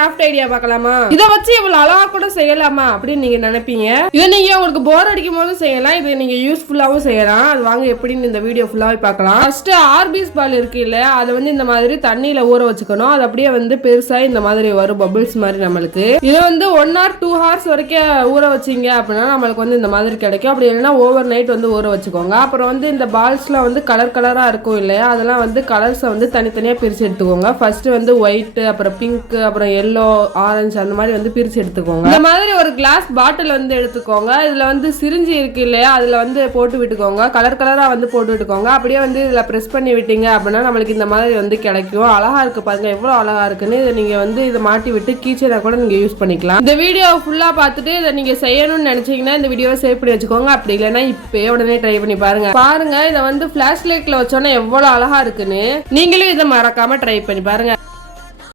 Craft idea பார்க்கலாமா? இதை வச்சு இவ்வளவு அழகா கூட செய்யலாமா அப்படின்னு நீங்க நினைப்பீங்க. இதை நீங்க உங்களுக்கு போர் அடிக்கும் போது செய்யலாம், இதை நீங்க யூஸ்ஃபுல்லாவும் செய்யலாம். அது வாங்க எப்படின்னு இந்த வீடியோ ஃபுல்லாவே பார்க்கலாம். ஃபர்ஸ்ட் ஆர்பிஸ் பால் இருக்கு இல்ல, அதை வந்து இந்த மாதிரி தண்ணியில ஊற வச்சுக்கணும். அது அப்படியே வந்து பெருசா இந்த மாதிரி வரும் பபிள்ஸ் மாதிரி நம்மளுக்கு. இதை வந்து 1 or 2 hours வரைக்கும் ஊற வச்சீங்க அப்படின்னா நம்மளுக்கு வந்து இந்த மாதிரி கிடைக்கும். அப்படி இல்லைன்னா ஓவர் நைட் வந்து ஊற வச்சுக்கோங்க. அப்புறம் வந்து இந்த பால்ஸ்ல வந்து கலர் கலரா இருக்கும் இல்லையா, அதெல்லாம் வந்து கலர்ஸை வந்து தனித்தனியா பிரிச்சு எடுத்துக்கோங்க. ஃபர்ஸ்ட் வந்து ஒயிட், அப்புறம் பிங்க், அப்புறம் எல்லோ, ஆரஞ்சு அந்த மாதிரி வந்து பிரிச்சு எடுத்துக்கோங்க. இந்த மாதிரி ஒரு கிளாஸ் பாட்டில் வந்து எடுத்துக்கோங்க. இதுல வந்து சிரிஞ்சி இருக்கு இல்லையா, அதுல வந்து போட்டு விட்டுக்கோங்க. கலர் கலரா வந்து போட்டு விட்டுக்கோங்க. அப்படியே வந்து இதுல பிரஸ் பண்ணி விட்டீங்க அப்படின்னா நம்மளுக்கு இந்த மாதிரி வந்து கிடைக்கும். அழகா இருக்கு பாருங்க, எவ்வளவு அழகா இருக்குன்னு. இதை நீங்க வந்து இதை மாட்டி விட்டு கீச்சனை கூட நீங்க யூஸ் பண்ணிக்கலாம். இந்த வீடியோ ஃபுல்லா பார்த்துட்டு இதை நீங்க செய்யணும்னு நினைச்சீங்கன்னா இந்த வீடியோவை சேவ் பண்ணி வச்சுக்கோங்க. அப்படி இல்லைன்னா இப்பயே உடனே ட்ரை பண்ணி பாருங்க. இதை வந்து ஃபிளாஷ் லைட்ல வச்சோன்னா எவ்வளவு அழகா இருக்குன்னு. நீங்களும் இதை மறக்காம ட்ரை பண்ணி பாருங்க.